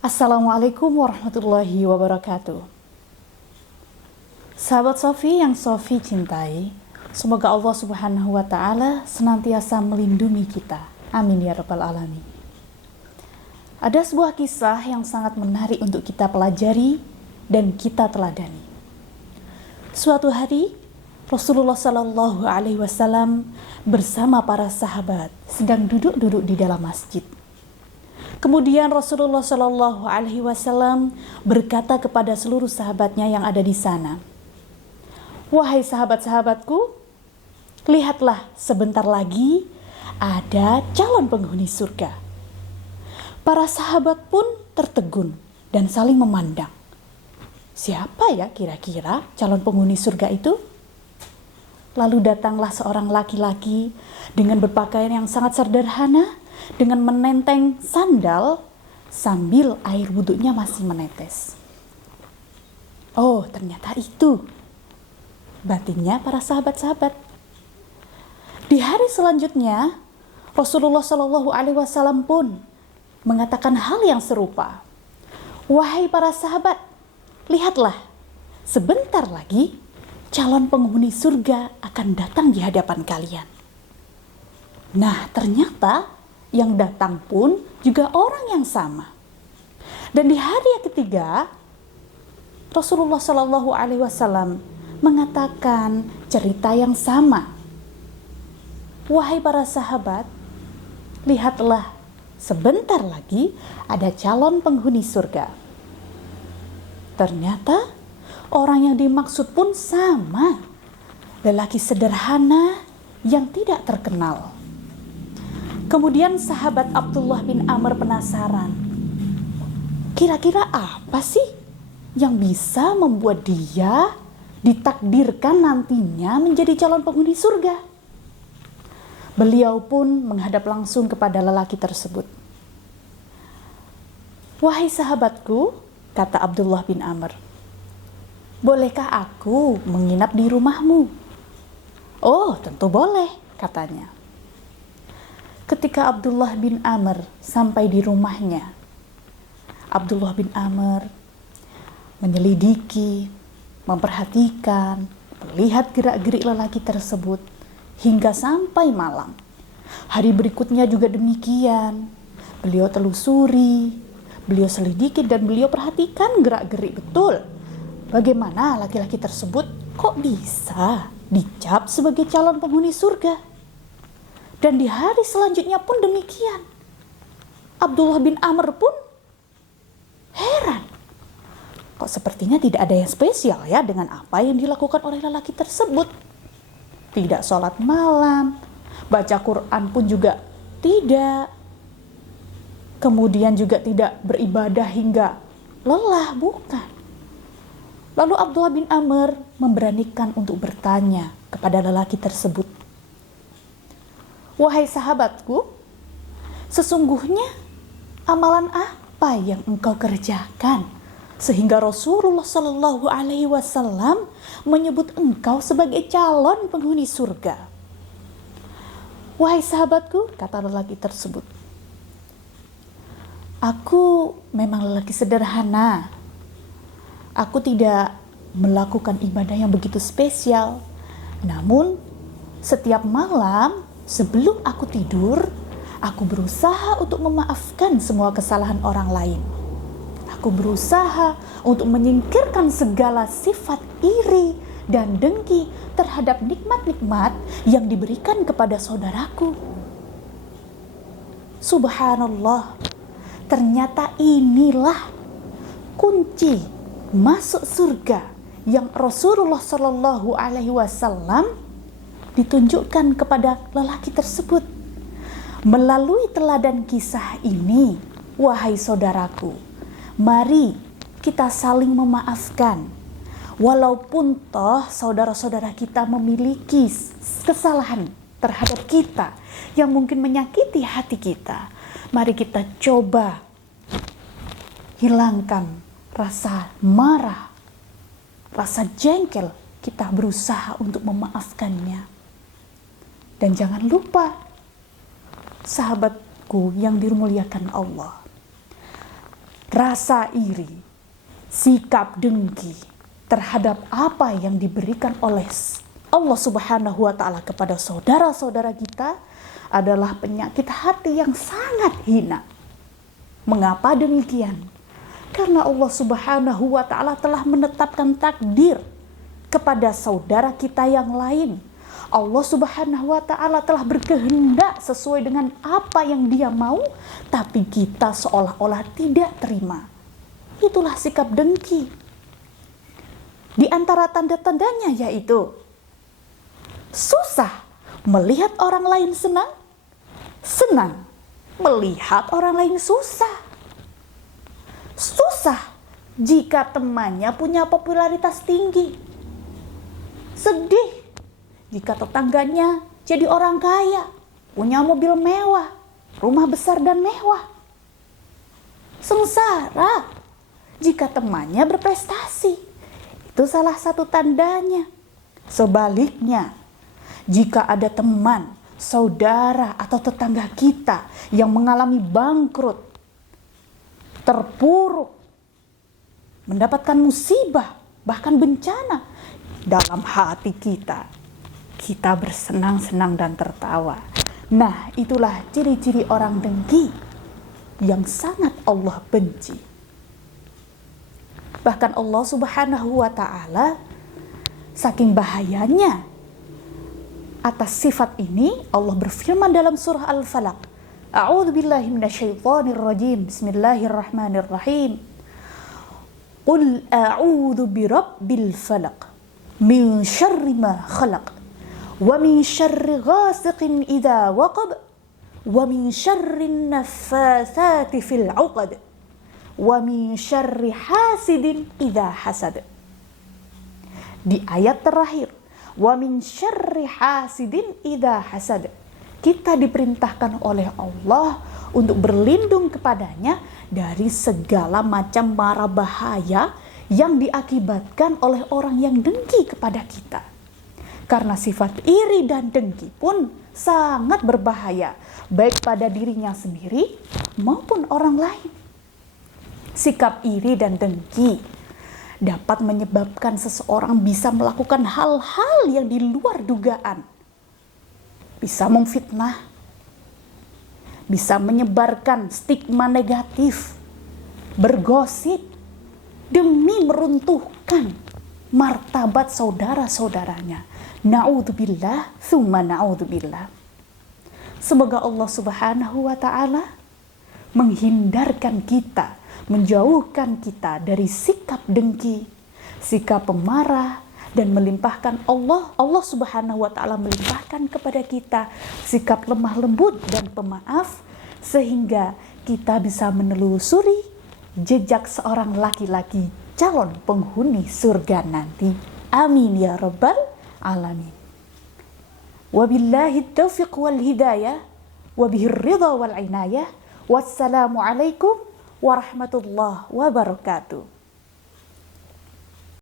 Assalamualaikum warahmatullahi wabarakatuh. Sahabat Sofi yang Sofi cintai, semoga Allah Subhanahu wa Ta'ala senantiasa melindungi kita. Amin ya Rabbal 'Alamin. Ada sebuah kisah yang sangat menarik untuk kita pelajari dan kita teladani. Suatu hari, Rasulullah Shallallahu Alaihi Wasallam bersama para sahabat sedang duduk-duduk di dalam masjid. Kemudian Rasulullah Shallallahu Alaihi Wasallam berkata kepada seluruh sahabatnya yang ada di sana, "Wahai sahabat-sahabatku, lihatlah sebentar lagi ada calon penghuni surga." Para sahabat pun tertegun dan saling memandang. Siapa ya kira-kira calon penghuni surga itu? Lalu datanglah seorang laki-laki dengan berpakaian yang sangat sederhana, dengan menenteng sandal sambil air wudhunya masih menetes. Oh, ternyata itu batinnya para sahabat-sahabat. Di hari selanjutnya, Rasulullah Shallallahu Alaihi Wasallam pun mengatakan hal yang serupa. Wahai para sahabat, lihatlah, sebentar lagi calon penghuni surga akan datang di hadapan kalian. Nah, ternyata yang datang pun juga orang yang sama. Dan di hari yang ketiga, Rasulullah Shallallahu Alaihi Wasallam mengatakan cerita yang sama. Wahai para sahabat, lihatlah, sebentar lagi ada calon penghuni surga. Ternyata orang yang dimaksud pun sama, lelaki sederhana yang tidak terkenal. Kemudian sahabat Abdullah bin Amr penasaran, kira-kira apa sih yang bisa membuat dia ditakdirkan nantinya menjadi calon penghuni surga? Beliau pun menghadap langsung kepada lelaki tersebut. Wahai sahabatku, kata Abdullah bin Amr, bolehkah aku menginap di rumahmu? Oh, tentu boleh, katanya. Ketika Abdullah bin Amr sampai di rumahnya, Abdullah bin Amr menyelidiki, memperhatikan, melihat gerak-gerik lelaki tersebut hingga sampai malam. Hari berikutnya juga demikian. Beliau telusuri, beliau selidiki dan beliau perhatikan gerak-gerik betul. Bagaimana laki-laki tersebut kok bisa dicap sebagai calon penghuni surga? Dan di hari selanjutnya pun demikian. Abdullah bin Amr pun heran. Kok sepertinya tidak ada yang spesial ya dengan apa yang dilakukan oleh lelaki tersebut. Tidak sholat malam, baca Quran pun juga tidak. Kemudian juga tidak beribadah hingga lelah, bukan. Lalu Abdullah bin Amr memberanikan untuk bertanya kepada lelaki tersebut. Wahai sahabatku, sesungguhnya amalan apa yang engkau kerjakan sehingga Rasulullah Shallallahu Alaihi Wasallam menyebut engkau sebagai calon penghuni surga? Wahai sahabatku, kata lelaki tersebut, aku memang lelaki sederhana. Aku tidak melakukan ibadah yang begitu spesial. Namun setiap malam sebelum aku tidur, aku berusaha untuk memaafkan semua kesalahan orang lain. Aku berusaha untuk menyingkirkan segala sifat iri dan dengki terhadap nikmat-nikmat yang diberikan kepada saudaraku. Subhanallah, ternyata inilah kunci masuk surga yang Rasulullah Shallallahu Alaihi Wasallam ditunjukkan kepada lelaki tersebut. Melalui teladan kisah ini, wahai saudaraku, mari kita saling memaafkan. Walaupun toh saudara-saudara kita memiliki kesalahan terhadap kita yang mungkin menyakiti hati kita, mari kita coba hilangkan rasa marah, rasa jengkel. Kita berusaha untuk memaafkannya. Dan jangan lupa, sahabatku yang dimuliakan Allah, rasa iri, sikap dengki terhadap apa yang diberikan oleh Allah Subhanahu wa Ta'ala kepada saudara-saudara kita adalah penyakit hati yang sangat hina. Mengapa demikian? Karena Allah Subhanahu wa Ta'ala telah menetapkan takdir kepada saudara kita yang lain. Allah Subhanahu wa Ta'ala telah berkehendak sesuai dengan apa yang Dia mau, tapi kita seolah-olah tidak terima. Itulah sikap dengki. Di antara tanda-tandanya yaitu susah melihat orang lain senang, senang melihat orang lain susah. Susah jika temannya punya popularitas tinggi. Sedih jika tetangganya jadi orang kaya, punya mobil mewah, rumah besar dan mewah. Sengsara jika temannya berprestasi. Itu salah satu tandanya. Sebaliknya, jika ada teman, saudara atau tetangga kita yang mengalami bangkrut, terpuruk, mendapatkan musibah, bahkan bencana, dalam hati kita bersenang-senang dan tertawa. Nah, itulah ciri-ciri orang dengki yang sangat Allah benci. Bahkan Allah Subhanahu wa Ta'ala saking bahayanya atas sifat ini, Allah berfirman dalam surah Al-Falaq, A'udzu billahi minasyaitonir rajim. Bismillahirrahmanirrahim. Qul a'udzu birabbil falaq min syarri ma khalaq wa min syarri ghasiqin idza waqab wa min syarri naffatsati fil 'uqad wa min syarri hasidin idza hasad. Di ayat terakhir, wa min syarri hasidin idza hasad, kita diperintahkan oleh Allah untuk berlindung kepadanya dari segala macam mara bahaya yang diakibatkan oleh orang yang dengki kepada kita. Karena sifat iri dan dengki pun sangat berbahaya, baik pada dirinya sendiri maupun orang lain. Sikap iri dan dengki dapat menyebabkan seseorang bisa melakukan hal-hal yang di luar dugaan. Bisa memfitnah, bisa menyebarkan stigma negatif, bergosip demi meruntuhkan martabat saudara-saudaranya. Na'udzubillah, tsumma na'udzubillah. Semoga Allah Subhanahu wa Ta'ala menghindarkan kita, menjauhkan kita dari sikap dengki, sikap pemarah, dan melimpahkan Allah Subhanahu wa Ta'ala melimpahkan kepada kita sikap lemah lembut dan pemaaf, sehingga kita bisa menelusuri jejak seorang laki-laki calon penghuni surga nanti. Amin ya rabbal alamin. Wabillahi taufiq wal hidayah, wabihir ridha wal inayah. Wassalamualaikum warahmatullahi wabarakatuh.